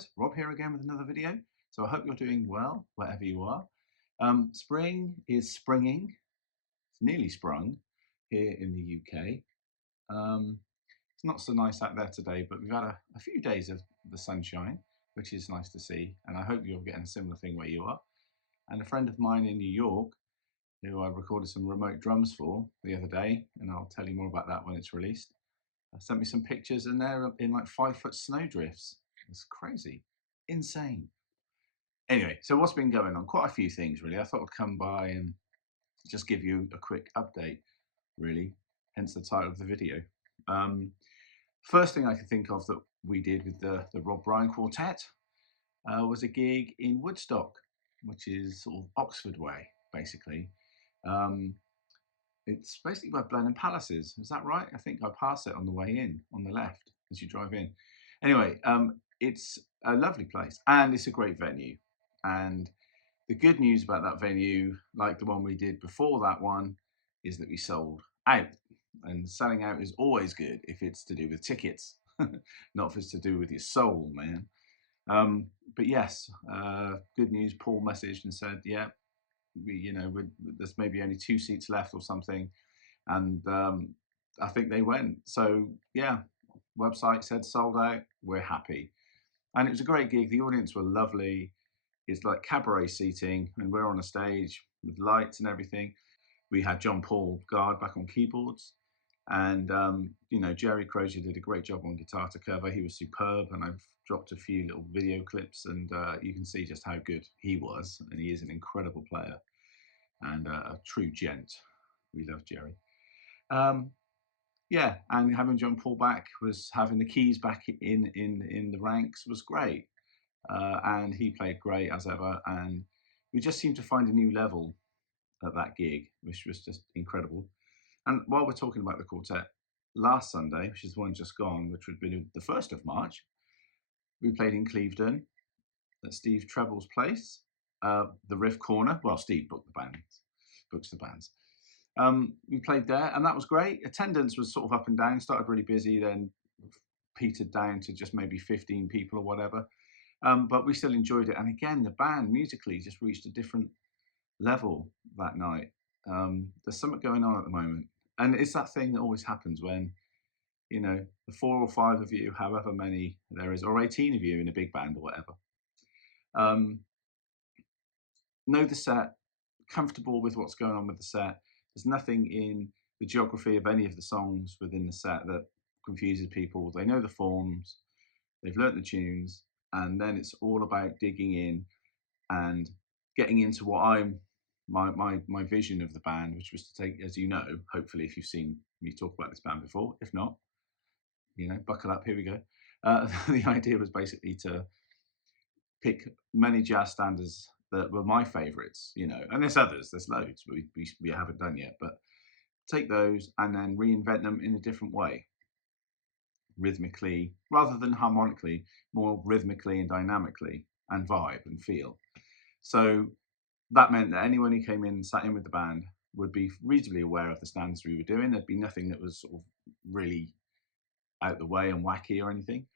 guys, Rob here again with another video. So I hope you're doing well wherever you are. Spring is springing, it's nearly sprung here in the UK. It's not so nice out there today, but we've had a few days of the sunshine, which is nice to see, and I hope you're getting a similar thing where you are. And a friend of mine in New York, who I recorded some remote drums for the other day, and I'll tell you more about that when it's released, sent me some pictures, and they're in like 5-foot snowdrifts. It's crazy, insane. Anyway, so what's been going on? Quite a few things, really. I thought I'd come by and just give you a quick update, really, hence the title of the video. First thing I could think of that we did with the Rob Bryan Quartet was a gig in Woodstock, which is sort of Oxford way, basically. It's basically by Blenheim Palaces. Is that right? I think I pass it on the way in, on the left, as you drive in. Anyway, it's a lovely place and it's a great venue. And the good news about that venue, like the one we did before that one, is that we sold out. And selling out is always good if it's to do with tickets, not if it's to do with your soul, man. But yes, good news. Paul messaged and said, yeah, there's maybe only 2 seats left or something, and I think they went. So yeah, website said sold out. We're happy, and it was a great gig. The audience were lovely. It's like cabaret seating, and we're on a stage with lights and everything. We had John Paul Guard back on keyboards, and Jerry Crozier did a great job on guitar to cover. He was superb, and I've dropped a few little video clips, and you can see just how good he was, and he is an incredible player and a true gent. We love Jerry. Yeah, and having John Paul back, was having the keys back in the ranks was great, and he played great as ever, and we just seemed to find a new level at that gig, which was just incredible. And while we're talking about the quartet, last Sunday, which is the one just gone, which would have been the 1st of March, we played in Clevedon at Steve Treble's place, the Riff Corner. Well, Steve books the bands. We played there, and that was great. Attendance was sort of up and down, started really busy, then petered down to just maybe 15 people or whatever. But we still enjoyed it. And again, the band musically just reached a different level that night. There's something going on at the moment. And it's that thing that always happens when, the 4 or 5 of you, however many there is, or 18 of you in a big band or whatever, know the set, comfortable with what's going on with the set. There's nothing in the geography of any of the songs within the set that confuses people. They know the forms, they've learnt the tunes, and then it's all about digging in and getting into what my vision of the band, which was to take, as you know, hopefully if you've seen me talk about this band before, if not, buckle up, here we go. The idea was basically to pick many jazz standards that were my favourites, and there's others, there's loads, but we haven't done yet, but take those and then reinvent them in a different way, rhythmically, rather than harmonically, more rhythmically and dynamically, and vibe and feel. So that meant that anyone who came in and sat in with the band would be reasonably aware of the standards we were doing. There'd be nothing that was sort of really out the way and wacky or anything.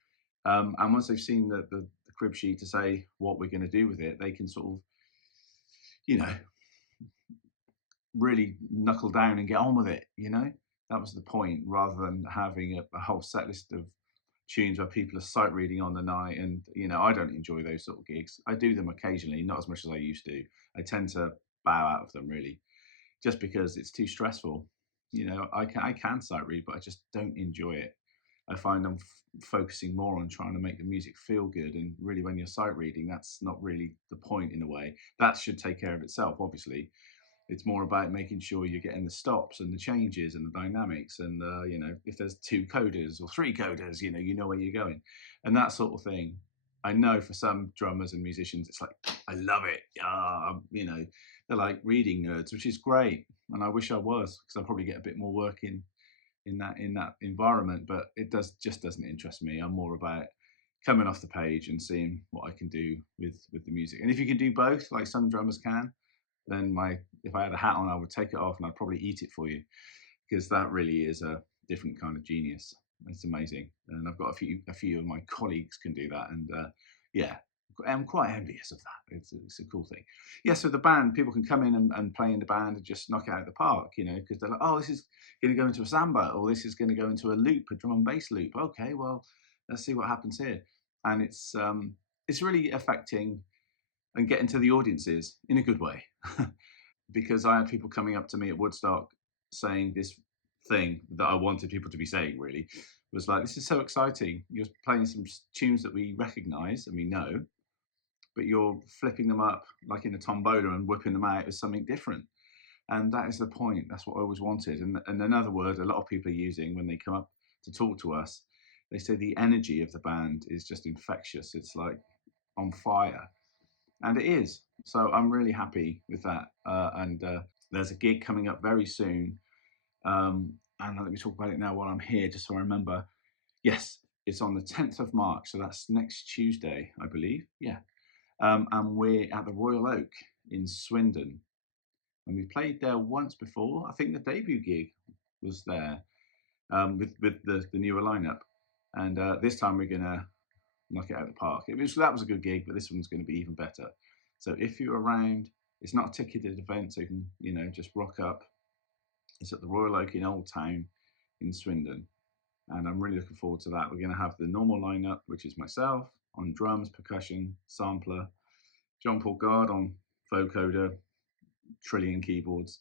And once they've seen the crib sheet to say what we're going to do with it, they can sort of, really knuckle down and get on with it. That was the point, rather than having a whole set list of tunes where people are sight reading on the night. And I don't enjoy those sort of gigs. I do them occasionally, not as much as I used to. I tend to bow out of them, really, just because it's too stressful. I can sight read, but I just don't enjoy it. I find I'm focusing more on trying to make the music feel good, and really when you're sight reading, that's not really the point. In a way, that should take care of itself, obviously. It's more about making sure you're getting the stops and the changes and the dynamics, and if there's 2 coders or 3 coders, you know where you're going, and that sort of thing. I know for some drummers and musicians, it's like, I love it. They're like reading nerds, which is great, and I wish I was, because I probably get a bit more work in that environment. But it just doesn't interest me. I'm more about coming off the page and seeing what I can do with the music. And if you can do both, like some drummers can, then if I had a hat on, I would take it off and I'd probably eat it for you, because that really is a different kind of genius. It's amazing, and I've got a few of my colleagues can do that, and yeah, I'm quite envious of that. It's a cool thing. Yeah, so the band, people can come in and play in the band and just knock it out of the park, you know, because they're like, oh, this is going to go into a samba, or this is going to go into a loop, a drum and bass loop. Okay, well, let's see what happens here. And it's really affecting and getting to the audiences in a good way. Because I had people coming up to me at Woodstock saying this thing that I wanted people to be saying, really, was like, this is so exciting. You're playing some tunes that we recognize and we know, but you're flipping them up like in a tombola and whipping them out as something different. And that is the point. That's what I always wanted. And another word a lot of people are using when they come up to talk to us, they say the energy of the band is just infectious. It's like on fire. And it is. So I'm really happy with that. And there's a gig coming up very soon. And let me talk about it now while I'm here, just so I remember. Yes, it's on the 10th of March. So that's next Tuesday, I believe. Yeah. And we're at the Royal Oak in Swindon. And we played there once before. I think the debut gig was there with the newer lineup. And this time we're going to knock it out of the park. That was a good gig, but this one's going to be even better. So if you're around, it's not a ticketed event, so you can, just rock up. It's at the Royal Oak in Old Town in Swindon. And I'm really looking forward to that. We're going to have the normal lineup, which is myself on drums, percussion, sampler, John Paul Guard on vocoder, trillion keyboards,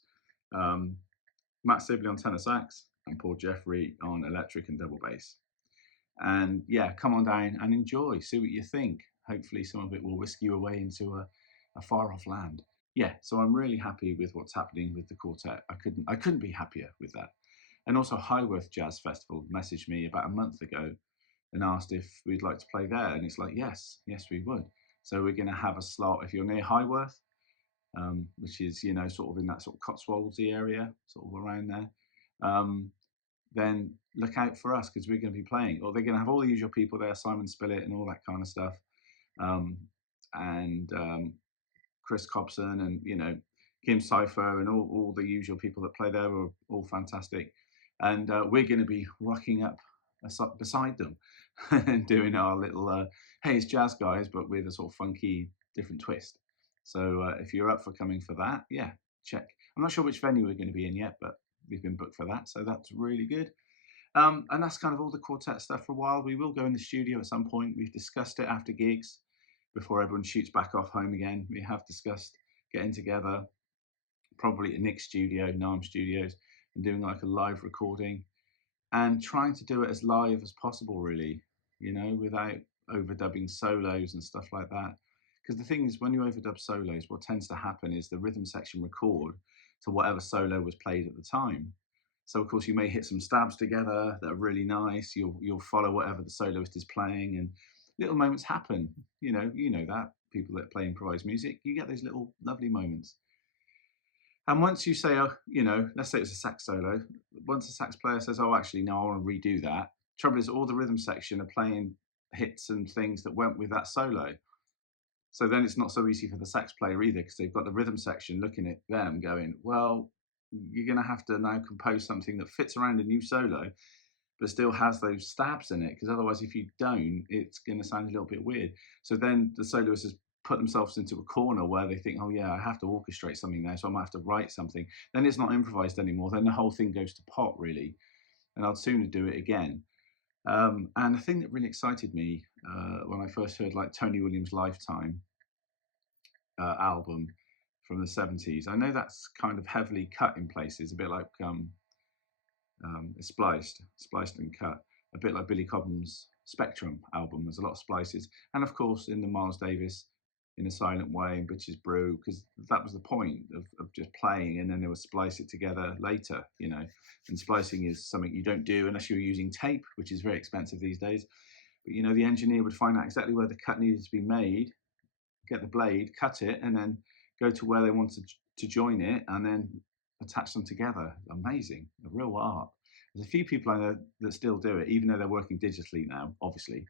um, Matt Sibley on tenor sax, and Paul Jeffrey on electric and double bass. And yeah, come on down and enjoy, see what you think. Hopefully some of it will whisk you away into a far off land. Yeah, so I'm really happy with what's happening with the quartet. I couldn't be happier with that. And also Highworth Jazz Festival messaged me about a month ago and asked if we'd like to play there. And it's like, yes, we would. So we're going to have a slot if you're near Highworth, which is, sort of in that sort of Cotswoldsy area, sort of around there. Then look out for us because we're going to be playing. Or they're going to have all the usual people there, Simon Spillett and all that kind of stuff, and Chris Cobson and Kim Cypher and all the usual people that play there are all fantastic. And we're going to be rocking up beside them and doing our little hey, it's jazz guys, but with a sort of funky different twist. So if you're up for coming for that, yeah, check. I'm not sure which venue we're going to be in yet, but we've been booked for that, so that's really good. And that's kind of all the quartet stuff for a while. We will go in the studio at some point. We've discussed it after gigs before everyone shoots back off home again. We have discussed getting together, probably at Nick's studio, NARM Studios, and doing like a live recording and trying to do it as live as possible, really, without overdubbing solos and stuff like that. Because the thing is, when you overdub solos, what tends to happen is the rhythm section record to whatever solo was played at the time. So of course you may hit some stabs together that are really nice. You'll follow whatever the soloist is playing, and little moments happen. You know that people that play improvised music, you get those little lovely moments. And once you say, let's say it's a sax solo, once the sax player says, oh, actually, no, I want to redo that. Trouble is, all the rhythm section are playing hits and things that went with that solo. So then it's not so easy for the sax player either, because they've got the rhythm section looking at them going, well, you're going to have to now compose something that fits around a new solo, but still has those stabs in it, because otherwise, if you don't, it's going to sound a little bit weird. So then the soloist has put themselves into a corner where they think, oh yeah, I have to orchestrate something now, so I might have to write something. Then it's not improvised anymore. Then the whole thing goes to pot, really, and I'd sooner do it again. And the thing that really excited me when I first heard like Tony Williams' Lifetime album from the 70s, I know that's kind of heavily cut in places, a bit like it's spliced and cut, a bit like Billy Cobham's Spectrum album. There's a lot of splices, and of course in the Miles Davis In a Silent Way and Bitches Brew, because that was the point of just playing, and then they would splice it together later, and splicing is something you don't do unless you're using tape, which is very expensive these days. But the engineer would find out exactly where the cut needed to be made, get the blade, cut it, and then go to where they wanted to join it, and then attach them together. Amazing, a real art. There's a few people I know that still do it, even though they're working digitally now, obviously.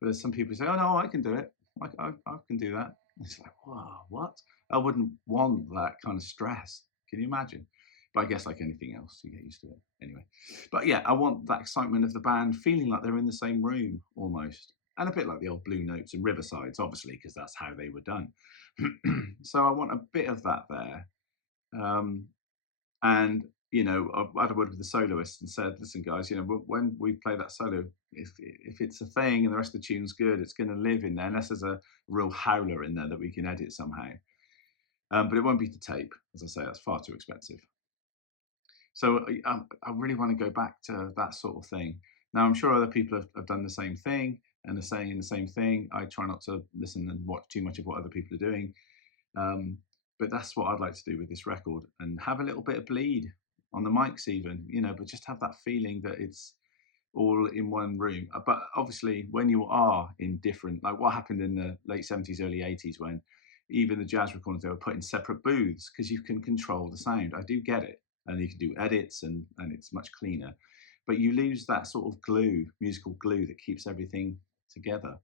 But there's some people who say, oh no, I can do it. I can do that. It's like, wow, what? I wouldn't want that kind of stress. Can you imagine? But I guess like anything else, you get used to it anyway. But yeah, I want that excitement of the band feeling like they're in the same room almost. and a bit like the old Blue Notes and Riversides, obviously, because that's how they were done. So I want a bit of that there. Um, and I had a word with the soloist and said, listen, guys, when we play that solo, if it's a thing and the rest of the tune's good, it's going to live in there, unless there's a real howler in there that we can edit somehow. But it won't be to tape, as I say, that's far too expensive. So I really want to go back to that sort of thing. Now, I'm sure other people have done the same thing and are saying the same thing. I try not to listen and watch too much of what other people are doing. Um, but that's what I'd like to do with this record, and have a little bit of bleed on the mics even, but just have that feeling that it's all in one room. But obviously, when you are in different, like what happened in the late 70s, early 80s, when even the jazz recordings, they were put in separate booths because you can control the sound. I do get it. And you can do edits, and it's much cleaner. But you lose that sort of glue, musical glue that keeps everything together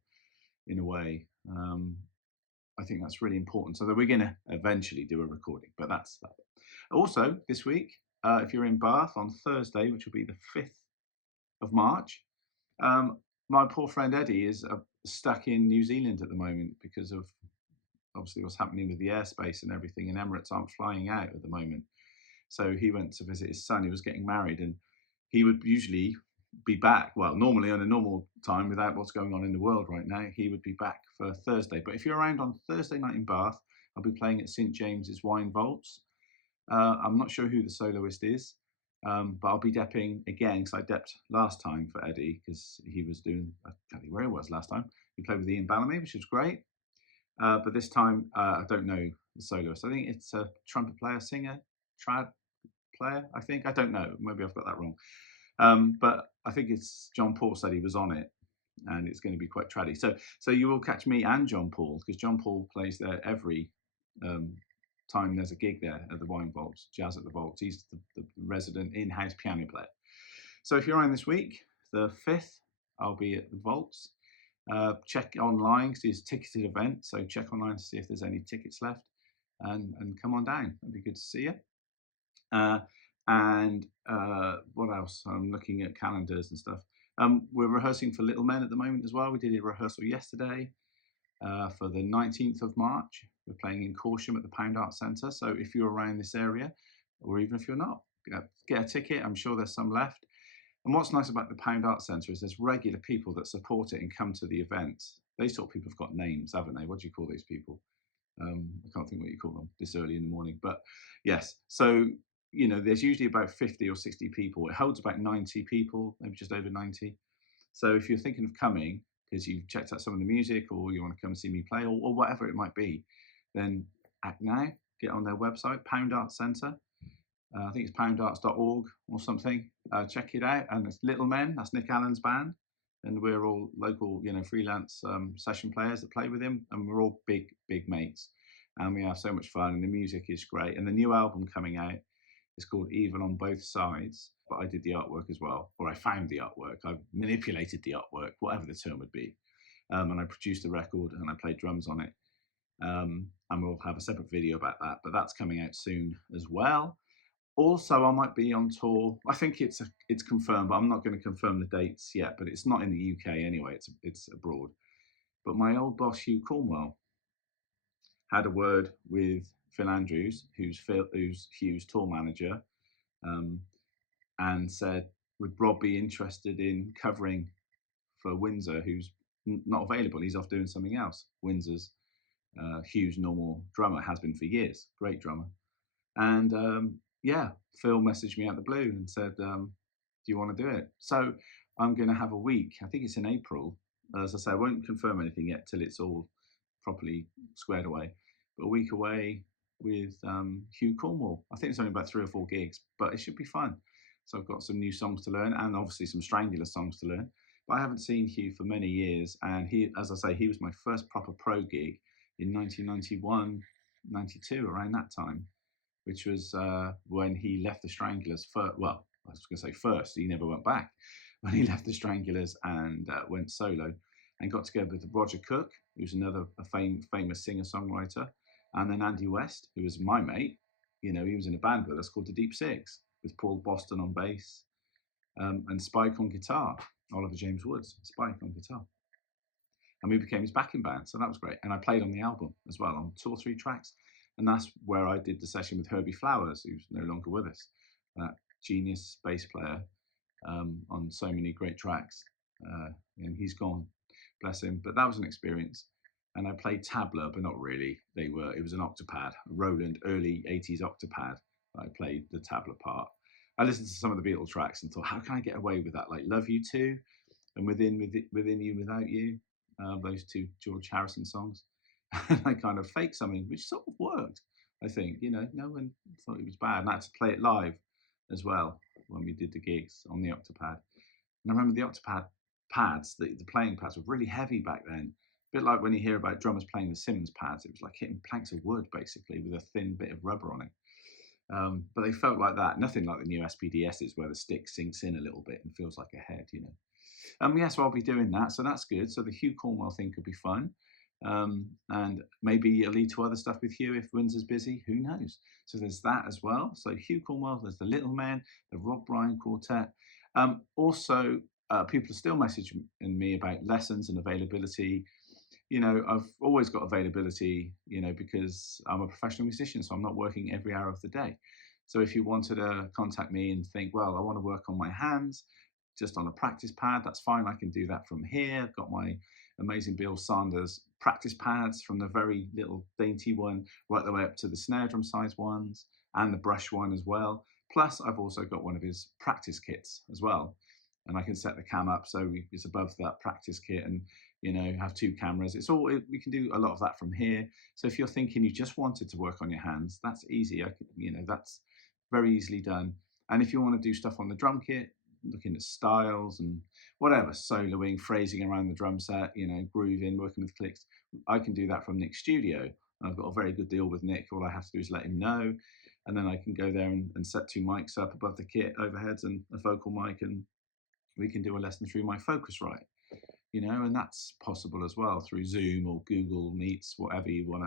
in a way. I think that's really important. So that we're going to eventually do a recording, but that's that. Also, this week, if you're in Bath on Thursday, which will be the 5th of March, my poor friend Eddie is stuck in New Zealand at the moment because of obviously what's happening with the airspace and everything, and Emirates aren't flying out at the moment. So he went to visit his son. He was getting married, and he would usually be back. Well, normally on a normal time, without what's going on in the world right now, he would be back for Thursday. But if you're around on Thursday night in Bath, I'll be playing at St James's Wine Vaults. I'm not sure who the soloist is, but I'll be depping again, because I depped last time for Eddie, because he was doing, I can't think where he was last time. He played with Ian Bellamy, which was great. But this time, I don't know the soloist. I think it's a trumpet player, singer, trad player, I think. I don't know. Maybe I've got that wrong. But I think it's John Paul said he was on it, and it's going to be quite traddy. So you will catch me and John Paul, because John Paul plays there every time there's a gig there at the Wine Vaults, Jazz at the Vaults. He's the resident in-house piano player. So if you're around this week, the 5th, I'll be at the Vaults. Check online, because it's a ticketed event, so check online to see if there's any tickets left, and come on down. It'd be good to see you. And what else? I'm looking at calendars and stuff. We're rehearsing for Little Men at the moment as well. We did a rehearsal yesterday for the 19th of March. We're playing in Corsham at the Pound Art Centre. So if you're around this area, or even if you're not, get a ticket. I'm sure there's some left. And what's nice about the Pound Art Centre is there's regular people that support it and come to the events. These sort of people have got names, haven't they? What do you call these people? I can't think what you call them this early in the morning. But yes, so there's usually about 50 or 60 people. It holds about 90 people, maybe just over 90. So if you're thinking of coming because you've checked out some of the music, or you want to come and see me play, or whatever it might be, then act now. Get on their website, Pound Art Centre. I think it's poundarts.org or something. Check it out. And it's Little Men, that's Nick Allen's band. And we're all local, freelance session players that play with him. And we're all big, big mates. And we have so much fun. And the music is great. And the new album coming out is called Evil on Both Sides. But I did the artwork as well. Or I found the artwork. I manipulated the artwork, whatever the term would be. And I produced the record and I played drums on it. And we'll have a separate video about that. But that's coming out soon as well. Also, I might be on tour. I think it's confirmed, but I'm not going to confirm the dates yet. But it's not in the UK anyway. It's abroad. But my old boss Hugh Cornwell had a word with Phil Andrews, who's Hugh's tour manager, and said, "Would Rob be interested in covering for Windsor, who's not available? He's off doing something else." Windsor's Hugh's normal drummer, has been for years. Great drummer. And Phil messaged me out the blue and said, "Do you want to do it?" So I'm going to have a week. I think it's in April. As I say, I won't confirm anything yet till it's all properly squared away. But a week away with Hugh Cornwall. I think it's only about 3 or 4 gigs, but it should be fun. So I've got some new songs to learn, and obviously some Strangler songs to learn. But I haven't seen Hugh for many years, and he, as I say, he was my first proper pro gig in 1991, 92, around that time, which was when he left the Stranglers. I was going to say first, he never went back. When he left the Stranglers and went solo, and got together with Roger Cook, who's another famous singer-songwriter, and then Andy West, who was my mate. He was in a band with us called the Deep Six, with Paul Boston on bass, and Spike on guitar, Oliver James Woods, Spike on guitar. and we became his backing band. So that was great. And I played on the album as well on 2 or 3 tracks. And that's where I did the session with Herbie Flowers, who's no longer with us, that genius bass player, on so many great tracks. And he's gone, bless him. But that was an experience. And I played tabla, but not really. It was an octopad, a Roland early 80s octopad. I played the tabla part. I listened to some of the Beatles tracks and thought, how can I get away with that? Like Love You Too and Within You, Without You, those 2 George Harrison songs. And I kind of faked something, which sort of worked, I think. No one thought it was bad. And I had to play it live as well when we did the gigs on the octopad. And I remember the octopad pads, the playing pads were really heavy back then. A bit like when you hear about drummers playing the Simmons pads, it was like hitting planks of wood basically with a thin bit of rubber on it. But they felt like that, nothing like the new SPDSs where the stick sinks in a little bit and feels like a head, Yeah, so I'll be doing that, so that's good. So the Hugh Cornwell thing could be fun. And maybe it'll lead to other stuff with Hugh if Windsor's busy, who knows? So there's that as well. So Hugh Cornwell, there's the Little Men, the Rob Bryan Quartet. Also, people are still messaging me about lessons and availability. I've always got availability, because I'm a professional musician, so I'm not working every hour of the day. So if you wanted to contact me and think, well, I want to work on my hands, just on a practice pad, that's fine. I can do that from here. I've got my amazing Bill Sanders practice pads, from the very little dainty one right the way up to the snare drum size ones and the brush one as well. Plus, I've also got one of his practice kits as well. And I can set the cam up so it's above that practice kit and, have 2 cameras. We can do a lot of that from here. So if you're thinking you just wanted to work on your hands, that's easy. That's very easily done. And if you want to do stuff on the drum kit, looking at styles and whatever, soloing, phrasing around the drum set, grooving, working with clicks, I can do that from Nick's studio. I've got a very good deal with Nick. All I have to do is let him know, and then I can go there and set 2 mics up above the kit, overheads, and a vocal mic, and we can do a lesson through my Focusrite, and that's possible as well through Zoom or Google Meets, whatever you want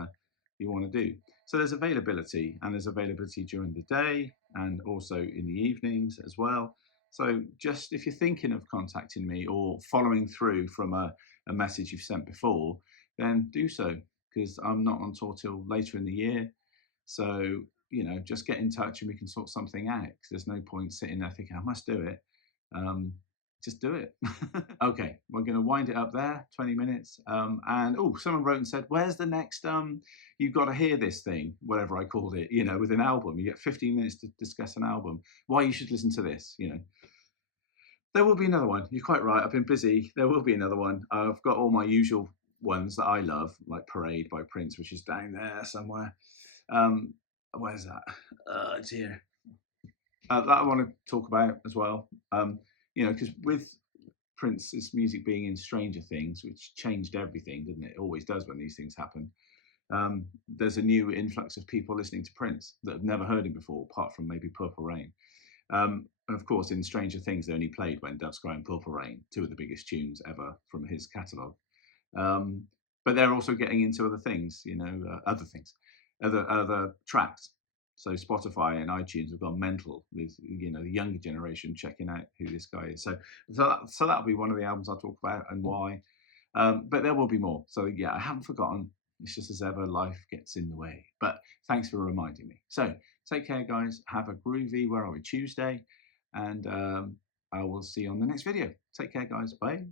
to do. So there's availability, and there's availability during the day and also in the evenings as well. So just if you're thinking of contacting me or following through from a message you've sent before, then do so, because I'm not on tour till later in the year. So, just get in touch and we can sort something out, because there's no point sitting there thinking, I must do it. Just do it. Okay, we're going to wind it up there, 20 minutes. And someone wrote and said, where's the next You've Got to Hear This thing, whatever I called it, with an album. You get 15 minutes to discuss an album, why you should listen to this. There will be another one. You're quite right. I've been busy. There will be another one. I've got all my usual ones that I love, like Parade by Prince, which is down there somewhere. Where's that? Dear. That I want to talk about as well. Because with Prince's music being in Stranger Things, which changed everything, didn't it? It always does when these things happen. There's a new influx of people listening to Prince that have never heard him before, apart from maybe Purple Rain. And of course, in Stranger Things, they only played When Doves Cry and Purple Rain, 2 of the biggest tunes ever from his catalogue. But they're also getting into other things, other tracks. So Spotify and iTunes have gone mental with, the younger generation checking out who this guy is. So that'll be one of the albums I'll talk about and why. But there will be more. So yeah, I haven't forgotten. It's just as ever, life gets in the way. But thanks for reminding me. So take care, guys. Have a groovy, where are we, Tuesday? And I will see you on the next video. Take care, guys. Bye.